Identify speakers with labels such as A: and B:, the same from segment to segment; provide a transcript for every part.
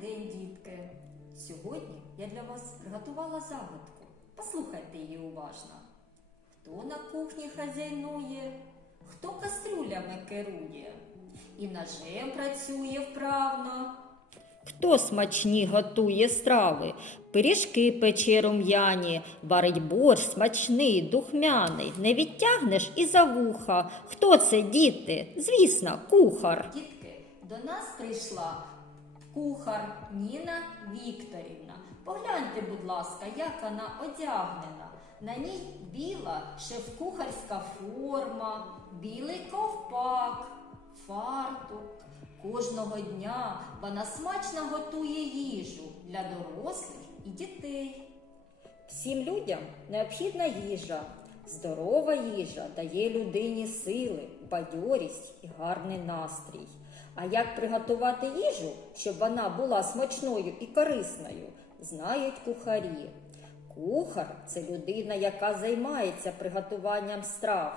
A: день, дітки! Сьогодні я для вас приготувала загадку. Послухайте її уважно. Хто на кухні хазяйнує, хто кастрюлями керує, і ножем працює вправно.
B: Хто смачні готує страви, пиріжки пече рум'яні, варить борщ смачний, духмяний, не відтягнеш і за вуха. Хто це, діти? Звісно, кухар.
A: Дітки, до нас прийшла кухар Ніна Вікторівна. Погляньте, будь ласка, як вона одягнена. На ній біла шеф-кухарська форма, білий ковпак, фартук. Кожного дня вона смачно готує їжу для дорослих і дітей.
B: Всім людям необхідна їжа. Здорова їжа дає людині сили, бадьорість і гарний настрій. А як приготувати їжу, щоб вона була смачною і корисною, знають кухарі. Кухар це людина, яка займається приготуванням страв.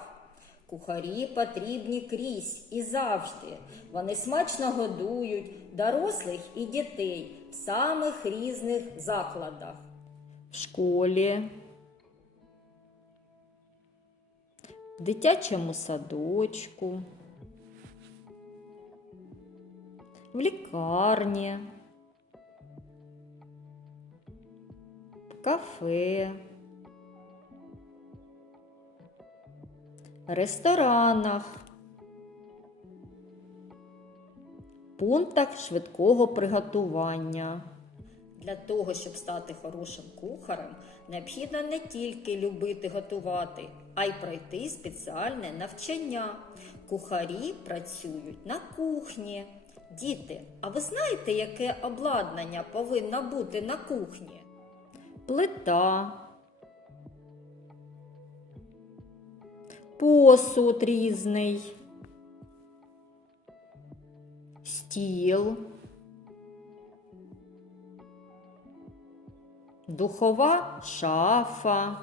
B: Кухарі потрібні крізь і завжди. Вони смачно годують дорослих і дітей в самих різних закладах. В школі, в дитячому садочку, в лікарні, в кафе, ресторанах, пунктах швидкого приготування. Для того, щоб стати хорошим кухарем, необхідно не тільки любити готувати, а й пройти спеціальне навчання. Кухарі працюють на кухні. Діти, а ви знаєте, яке обладнання повинно бути на кухні? Плита, посуд різний, стіл. духова шафа,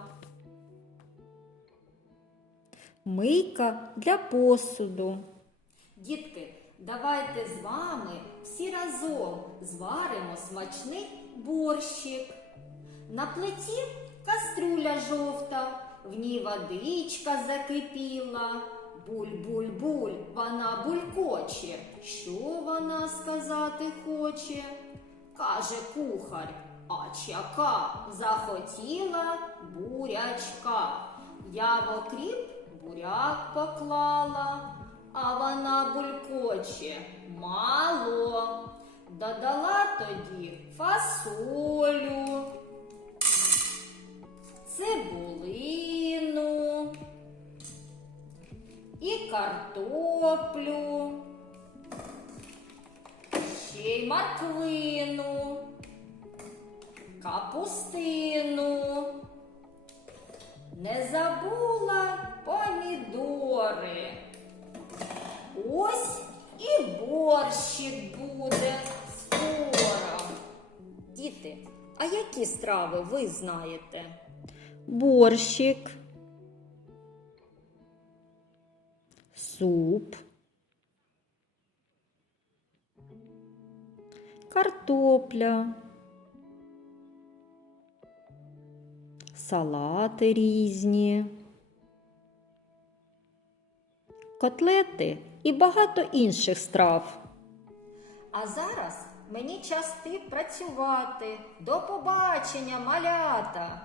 B: мийка для посуду.
A: Дітки, давайте з вами всі разом зваримо смачний борщик. На плиті каструля жовта, в ній водичка закипіла. Буль-буль-буль, вона булькоче. Що вона сказати хоче? Каже кухар, а чака захотіла бурячка. Я в окріп буряк поклала, вона булькоче мало. Додала тоді фасолю, цибулину і картоплю, ще й морквину, капустину. Не борщик буде скоро.
B: Діти, а які страви ви знаєте? Борщик, суп, картопля, салати різні, котлети і багато інших страв.
A: А зараз мені час ти працювати. До побачення, малята!